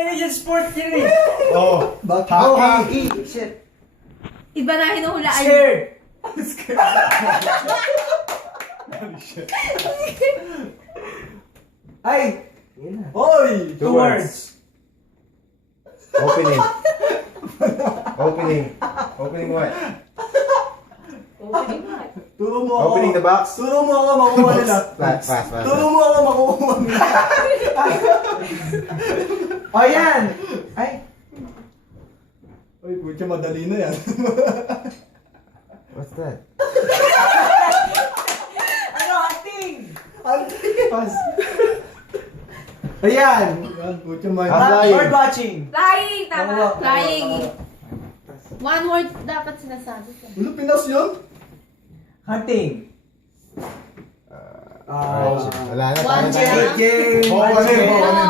Canadian sport yun eh. Oh. Hockey. Shit. Iba na hinuhulaan. Scared. Ay! Oy! Two Two words. Opening. Opening what? Opening what? Turo mo ako. Opening the box. Turo mo ako makuha nila. Fast. Turo mo ako makuha nila. Oh, yan! Ay! Uy, putya, madali na yan. What's that? Ano, hunting? Pas. Ayan! Yan, putya, may... Flying. Bird watching. Flying! Tama. Tama. Flying. One word dapat sinasabi ko. Ano, Pinas yun? Hunting. Wala na. One tayo. check. Game! Oh, ano yun?